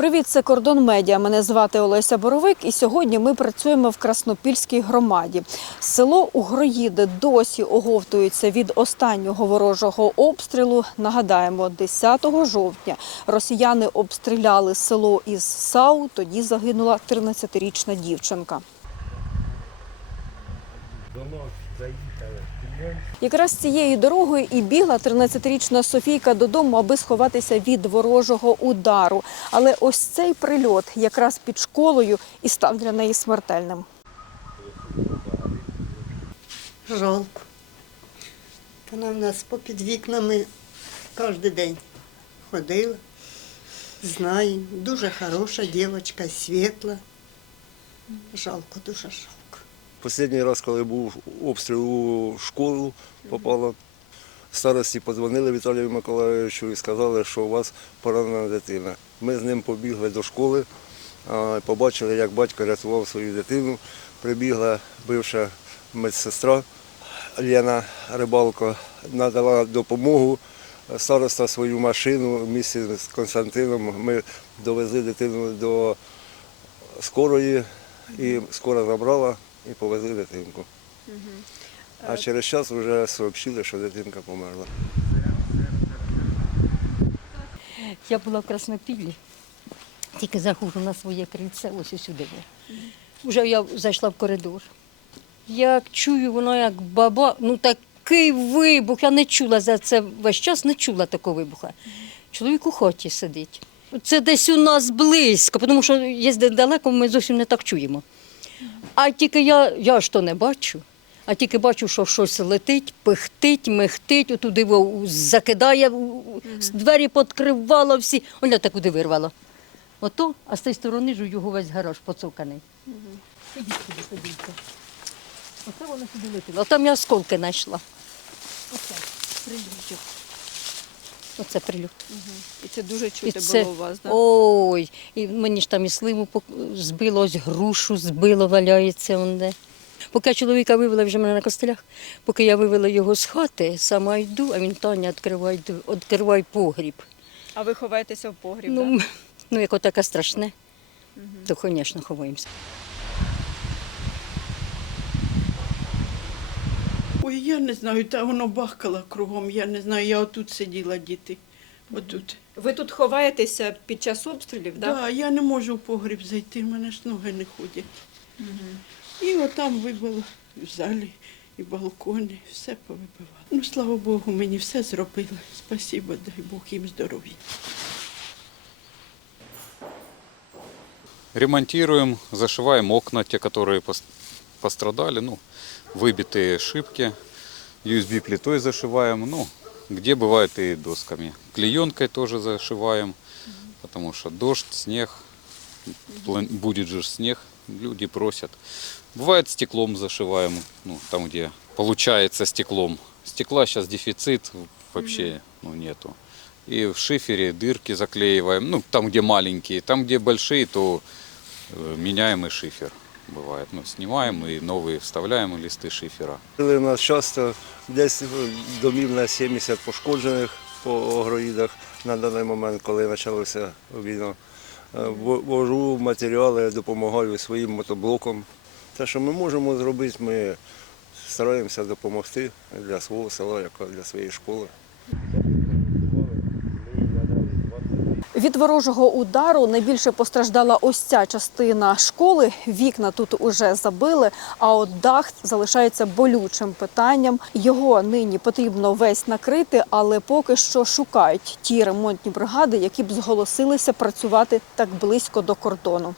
Привіт, це кордон медіа. Мене звати Олеся Боровик, і сьогодні ми працюємо в Краснопільській громаді. Село Угроїди досі оговтується від останнього ворожого обстрілу. Нагадаємо, 10 жовтня росіяни обстріляли село із САУ. Тоді загинула 13-річна дівчинка. Якраз цією дорогою і бігла 13-річна Софійка додому, аби сховатися від ворожого удару. Але ось цей прильот якраз під школою і став для неї смертельним. Жалко. Вона в нас попід вікнами кожен день ходила. Знаю, дуже хороша дівчинка, світла. Жалко, дуже жалко. Останній раз, коли був обстріл у школу, попало. Старості подзвонили Віталію Миколаївичу і сказали, що у вас поранена дитина. Ми з ним побігли до школи, побачили, як батько рятував свою дитину. Прибігла бивша медсестра Лена Рибалко, надала допомогу. Староста свою машину в місті з Константином. Ми довезли дитину до скорої, і скоро забрала і повезли дитинку. А через час вже сообщили, що дитинка померла. Я була в Краснопіллі, тільки заходжу на своє крильце, ось і сюди. Вже я зайшла в коридор. Як чую, воно як баба, ну такий вибух. Я не чула за це весь час, не чула такого вибуха. Чоловік у хаті сидить. Це десь у нас близько, тому що є далеко, ми зовсім не так чуємо. А тільки я, я ж то не бачу, а тільки бачу, що щось летить, пихтить, мехтить, отуди закидає, у- у- двері підкривало всі. Оля так куди вирвало. Ото, а з тієї сторони ж його весь гараж поцуканий. Ідіть сюди, подивіться. Оце воно сюди летіло. А там я осколки знайшла. Оце, прильот. Оце прильот. І це дуже І чути це- було у вас. Да? Ой, і мені ж там і сливу збило, ось грушу збило, валяється он де. Поки чоловіка вивела вже мене на костелях, поки я вивела його з хати, сама йду, а він Таня, відкривай, відкривай погріб. А ви ховаєтеся в погріб? Ну, м, ну як отаке страшне, то, звісно, ховаємося. Ой, я не знаю, та воно бахкало кругом, я не знаю, я отут сиділа діти. Отут. Ви тут ховаєтеся під час обстрілів, Да? да? я не можу в погріб зайти, в мене ж ноги не ходять. І отам вибило в залі, і балкони, все повибивало. Ну, слава Богу, мені все зробили. Спасибо, дай Бог їм здоров'я. Ремонтируем, зашиваем окна, те, которые пос- пострадали, ну, выбитые шибки, USB-плитой зашиваем, ну, где бывает и досками. Клеенкой тоже зашиваем, потому что дождь, снег, план- будет же снег, люди просят. Бывает стеклом зашиваем, ну, там, где получается стеклом. Стекла сейчас дефицит вообще ну, нету. И в шифере дырки заклеиваем, ну, там, где маленькие, там, где большие, то э, меняемый шифер бывает. Ну, снимаем и новые вставляем листы шифера. У нас часто десь домів на 70 пошкоджених по огроїдах на даний момент, коли почалася війна. Е, во- Вожу матеріали, допомагаю своїм мотоблоком. Те, що ми можемо зробити, ми стараємося допомогти для свого села, як для своєї школи. Від ворожого удару найбільше постраждала ось ця частина школи. Вікна тут уже забили, а от дах залишається болючим питанням. Його нині потрібно весь накрити, але поки що шукають ті ремонтні бригади, які б зголосилися працювати так близько до кордону.